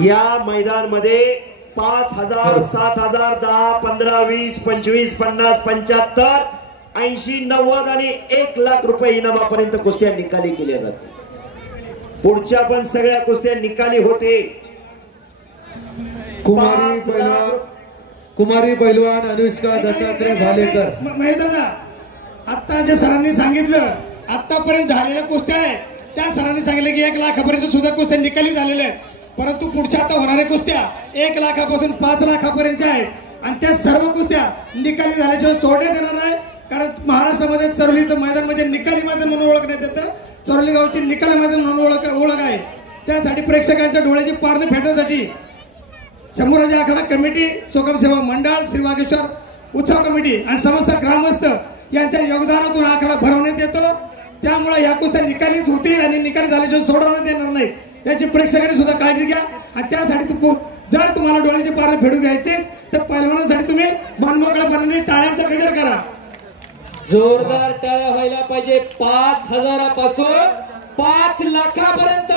या मैदान मध्ये 5000 7000 10 15 20 25 50 75 80 90 आणि 1 लाख रुपये इनामापर्यंत कुस्त्या निकाली केल्या जातात। पुढच्या पण सगळ्या कुस्त्या निकाली होते। कुमारी पैलवान अनुष्का दत्तात्रय भालेकर। महेश दादा, आता जे सरांनी सांगितलं आतापर्यंत झालेल्या कुस्त्या आहेत त्या सरांनी सांगितलं की 1 लाखापर्यंत सुद्धा कुस्त्या निकाली झालेल्या आहेत, परंतु पुढच्या आता होणाऱ्या कुस्त्या 1 लाखापासून 5 लाखापर्यंतच्या आहेत आणि त्या सर्व कुस्त्या निकाली झाल्याशिवाय सोडण्यात येणार नाही। कारण महाराष्ट्रामध्ये चरोलीचं मैदान म्हणजे निकाली मैदान म्हणून ओळखण्यात येतं। चरोली गावची निकाली मैदान म्हणून ओळख आहे। त्यासाठी प्रेक्षकांच्या डोळ्याची पारणी फेडण्यासाठी शंभूराजे आखाडा कमिटी, सोकम सेवा मंडळ, श्री वागेश्वर उत्सव कमिटी आणि समस्त ग्रामस्थ यांच्या योगदानातून आखाडा भरवण्यात येतो। त्यामुळे या कुस्त्या निकालीच होतील आणि निकाली झाल्याशिवाय सोडवण्यात येणार नाहीत याची प्रेक्षकांनी सुद्धा काळजी घ्या। आणि त्यासाठी जर तुम्हाला डोळ्याची पारणी फेडू घ्यायचे तर पैलवानांसाठी तुम्ही मनमोकळेपणाने टाळ्यांचा गजर करा। जोरदार टाळ्या व्हायला पाहिजे। 5000 पासून 5 लाखापर्यंत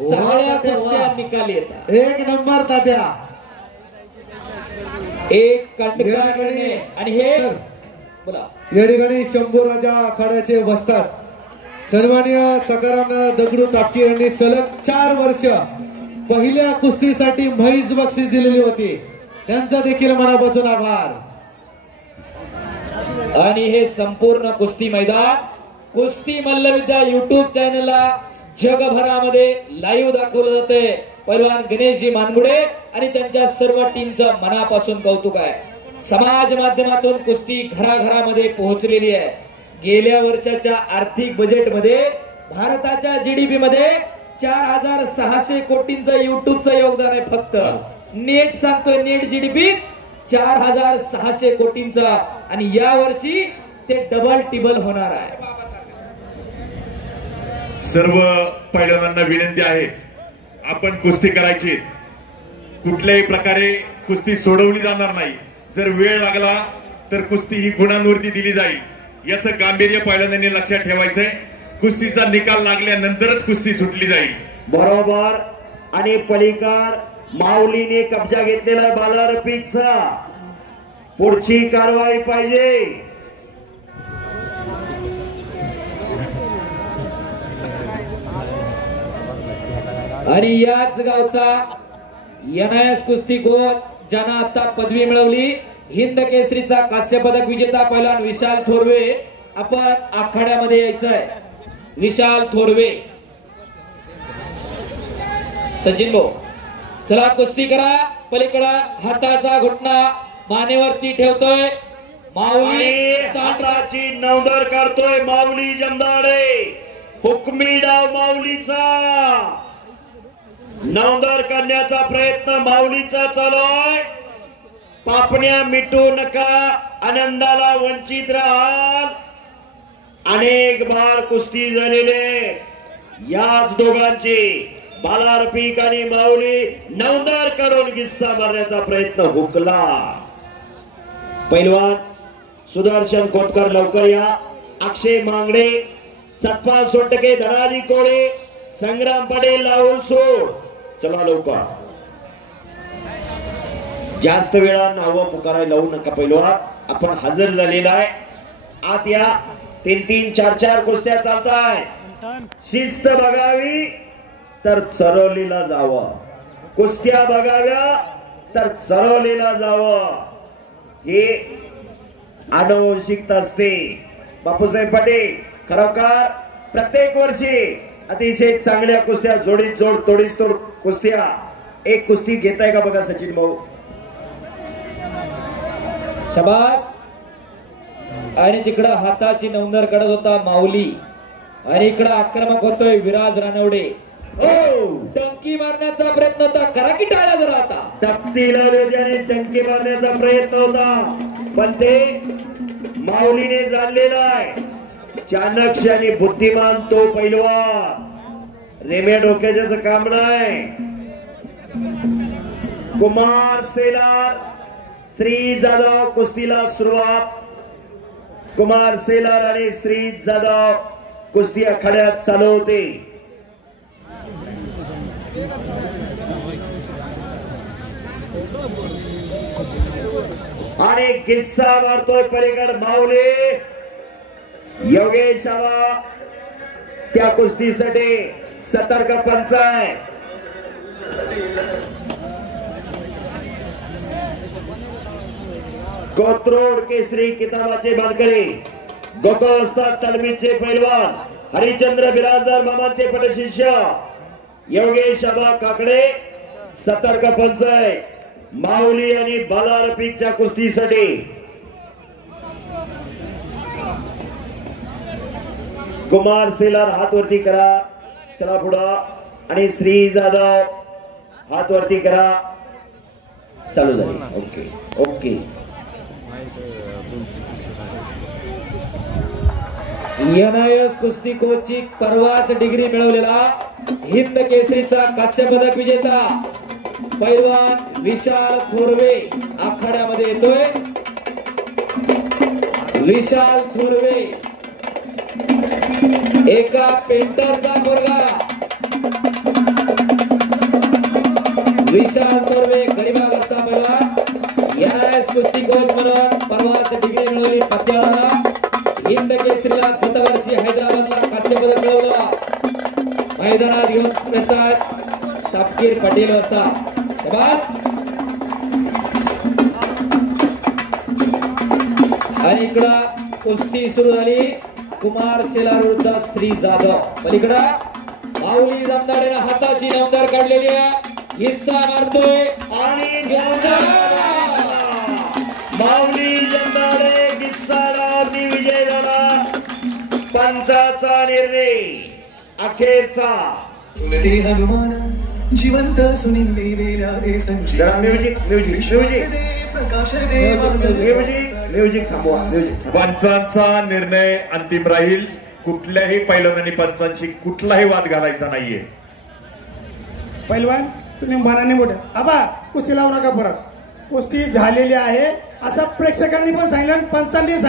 सगळ्या कुस्त्या निकाली येतात। 1 नंबर तात्या, एक कंडकाने आणि हे बोला या ठिकाणी शंभूराजा आखाड्याचे वस्ताद सन्माननीय सकाराम दगडू तापकी यांनी सलग 4 वर्ष पहिल्या कुस्तीसाठी म्हैस बक्षीस दिलेली होती, त्यांचा देखील मनापासून आभार। आणि हे संपूर्ण कुस्ती मैदान कुस्ती मल्लविद्या युट्यूब चॅनलला जगभरामध्ये लाईव्ह दाखवलं जाते। पैलवान गणेशजी मानगुडे आणि त्यांच्या सर्व टीमचं मनापासून कौतुक आहे। समाज माध्यमातून कुस्ती घराघरामध्ये पोहोचलेली आहे। गेल्या वर्षाच्या आर्थिक बजेटमध्ये भारताच्या जीडीपी मध्ये 4600 कोटींचं युट्यूबचं योगदान आहे। फक्त नेट सांगतोय, नेट जीडीपी 4600 कोटींचा आणि या वर्षी ते डबल टिबल होणार आहे। सर्व पैलवानांना विनंती आहे, आपण कुस्ती करायची, कुठल्याही प्रकारे कुस्ती सोडवली जाणार नाही। जर वेळ लागला तर कुस्ती ही गुणांवरती दिली जाईल, याचं गांभीर्य पैलवानांनी लक्षात ठेवायचंय। कुस्तीचा निकाल लागल्यानंतरच कुस्ती सुटली जाईल। बरोबर। आणि पलीकार माऊलीने कब्जा घेतलेला बालारपीचा पुढची कारवाई पाहिजे। आणि याच गावचा एनआयएस कुस्ती कोच ज्यानं आता पदवी मिळवली, हिंद केसरीचा कांस्य पदक विजेता पैलवान विशाल थोरवे, आपण आखाड्यामध्ये यायचंय। विशाल थोरवे, सचिन भाऊ चला कुस्ती करा। पलीकडा हाताचा घुटणा मानेवरती ठेवतोय माऊली, हाताची नवदर करतोय माऊली जमदारे। हुकमी डाव माऊलीचा, नवदर करण्याचा प्रयत्न माऊलीचा चालूय। पापण्या मिटू नका, आनंदाला वंचित राहाल। अनेक बार कुस्ती झालेले याच दोघांची, बालारपीक आणि माऊली नवदर करून गिस्सा मारण्याचा प्रयत्न हुकला। पैलवान सुदर्शन खोतकर लवकर या। अक्षय मांगडे, सतपाल सोटके, धनाजी कोळे, संग्राम पटेल, राहुल सोड, चला लवकर। जास्त वेळा नाव पुकारायला लावू नका पैलवान, आपण हजर झालेला आहे। आत या। 3-3 4-4 कुस्त्या चालताय। शिस्त बघावी तर चरोलीला जावं, कुस्त्या बघाव्या तर चरोलीला जावं, हे आनुवंशिकता असते। बापूसाहेब पटेल खरोखर प्रत्येक वर्षी अतिशय चांगल्या कुस्त्या, जोडीत जोड, तोडीस तोड कुस्त्या। एक कुस्ती घेताय का बघा सचिन भाऊ, शाबास। आणि तिकडं हाताची नवदर कडत होता माऊली आणि इकडं आक्रमक होतोय विराज रानवडे। टंकी मारण्याचा प्रयत्न होता, करा की टाळ्या जरा आता। टक्तीला टंकी मारण्याचा प्रयत्न होता पण ते माऊलीने जाणलेला आहे। चाणक्य आणि बुद्धिमान तो पैलवान, रेम्या डोक्याचं काम नाही। कुमार सेलार, श्री जाधव कुस्तीला सुरुवात। कुमार सेलार आणि श्री जाधव कुस्ती आखाड्यात चालू होते। आणि किस्सा मारतोय पलीकड माऊली योगेश आवा त्या कुस्तीसाठी सतर्क पंच आहे. कोथरूड केसरी किताबाचे मानकरी गोकुळ उस्ताद तालमीचे पैलवान हरिचंद्र बिराजदार मामाचे पटशिष्य योगेश आबा काकडे सतर्क पंच आहे. माऊली आणि बालारपीच्या कुस्तीसाठी कुमार सेलार हात वरती करा. चला पुढं. आणि श्री जाधव हात वरती करा. चालू झाली. Okay okay. एनआयएस कुस्ती कोचिंग परवाच डिग्री मिळवलेला हिंद केसरीचा कांस्य पदक विजेता पैलवान विशाल थोरवे आखाड्यामध्ये येतोय. विशाल थोरवे एका पेंटरचा मुलगा. विशाल थोरवे गरीबाघरचा पैलवान एनआयएस कुस्ती कोच म्हणून परवाच डिग्री मिळवली. पत्त्याला हिंद केसरीला गतवर्षी हैदराबादला कांस्य पदक मिळवलं. मैदानात येऊन येतात तापकीर पटेल असतात. आणि इकडं कुस्ती सुरू झाली. कुमार शेलार विरुद्ध श्री जाधव. पलीकडं माऊली जमदारेनं हाताची नमदार काढलेली आहे. हिस्सा मारतोय आणि माऊली जमदारे गिस्सारावरती विजय झाला. पंचाचा निर्णय अखेरचा. जिवंत Sunil music music music music थांबवा. म्युझिक. पंचांचा निर्णय अंतिम राहील. कुठल्याही पैलवानांनी पंचांशी कुठलाही वाद घालायचा नाहीये. पैलवान तुम्ही मनाने मोठे आबा कुस्ती लावू नका. परत कुस्ती झालेली आहे असं प्रेक्षकांनी पण सांगितलं, पंचांनी सांगितलं.